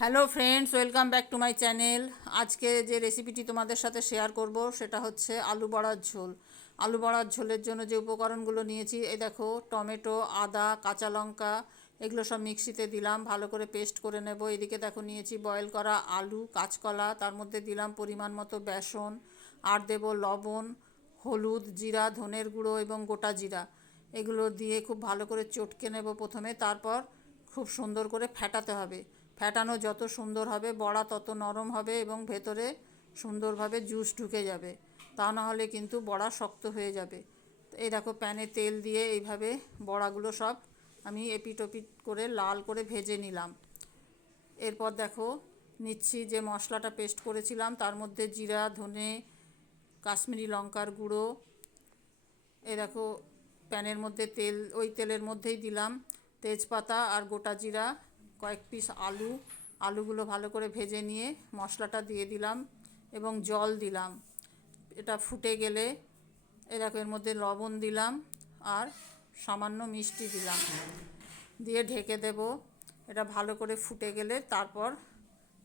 Hello friends, welcome back to my channel. আজকে যে রেসিপিটি তোমাদের সাথে শেয়ার করব সেটা হচ্ছে আলু বড়ার ঝোল। আলু বড়ার ঝোলের জন্য যে উপকরণগুলো নিয়েছি, এই দেখো, টমেটো, আদা, কাঁচা লঙ্কা, এগুলো সব মিক্সিতে দিলাম, ভালো করে পেস্ট করে নেব। এদিকে দেখো নিয়েছি বয়েল করা আলু, কাঁচকলা, তার মধ্যে দিলাম পরিমাণ মতো বেসন, আর দেব লবণ, হলুদ, জিরা, ধনের গুঁড়ো এবং গোটা জিরা। এগুলো দিয়ে খুব ভালো করে চটকে নেব প্রথমে, তারপর খুব সুন্দর করে ফেটাতে হবে। ফেটানো যত সুন্দর হবে বড়া তত নরম হবে এবং ভেতরে সুন্দরভাবে জুস ঢুকে যাবে, তা না হলে কিন্তু বড়া শক্ত হয়ে যাবে। এই দেখো, প্যানে তেল দিয়ে এইভাবে বড়াগুলো সব আমি এপিট ওপিট করে লাল করে ভেজে নিলাম। এরপর দেখো নিচ্ছি যে মশলাটা পেস্ট করেছিলাম, তার মধ্যে জিরা, ধনে, কাশ্মীরি লঙ্কার গুঁড়ো। এই দেখো প্যানের মধ্যে তেল, ওই তেলের মধ্যেই দিলাম তেজপাতা আর গোটা জিরা, কয়েক পিস আলু। আলুগুলো ভালো করে ভেজে নিয়ে মশলাটা দিয়ে দিলাম এবং জল দিলাম। এটা ফুটে গেলে এই দেখো এর মধ্যে লবণ দিলাম আর সামান্য মিষ্টি দিলাম, দিয়ে ঢেকে দেব। এটা ভালো করে ফুটে গেলে তারপর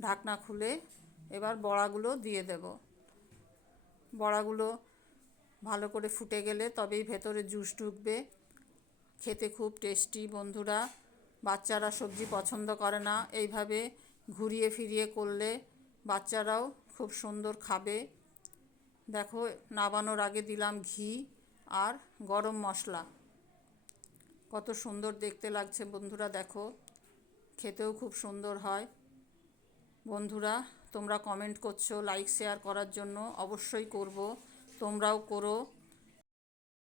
ঢাকনা খুলে এবার বড়াগুলো দিয়ে দেব। বড়াগুলো ভালো করে ফুটে গেলে তবেই ভেতরে জুস ঢুকবে। খেতে খুব টেস্টি বন্ধুরা। বাচ্চারা সবজি পছন্দ করে না, এইভাবে ঘুরিয়ে ফিরিয়ে করলে বাচ্চারাও খুব সুন্দর খাবে। দেখো, নামানোর আগে দিলাম ঘি আর গরম মশলা। কত সুন্দর দেখতে লাগছে বন্ধুরা, দেখো খেতেও খুব সুন্দর হয়। বন্ধুরা, তোমরা কমেন্ট করছো লাইক শেয়ার করার জন্য, অবশ্যই করব, তোমরাও করো।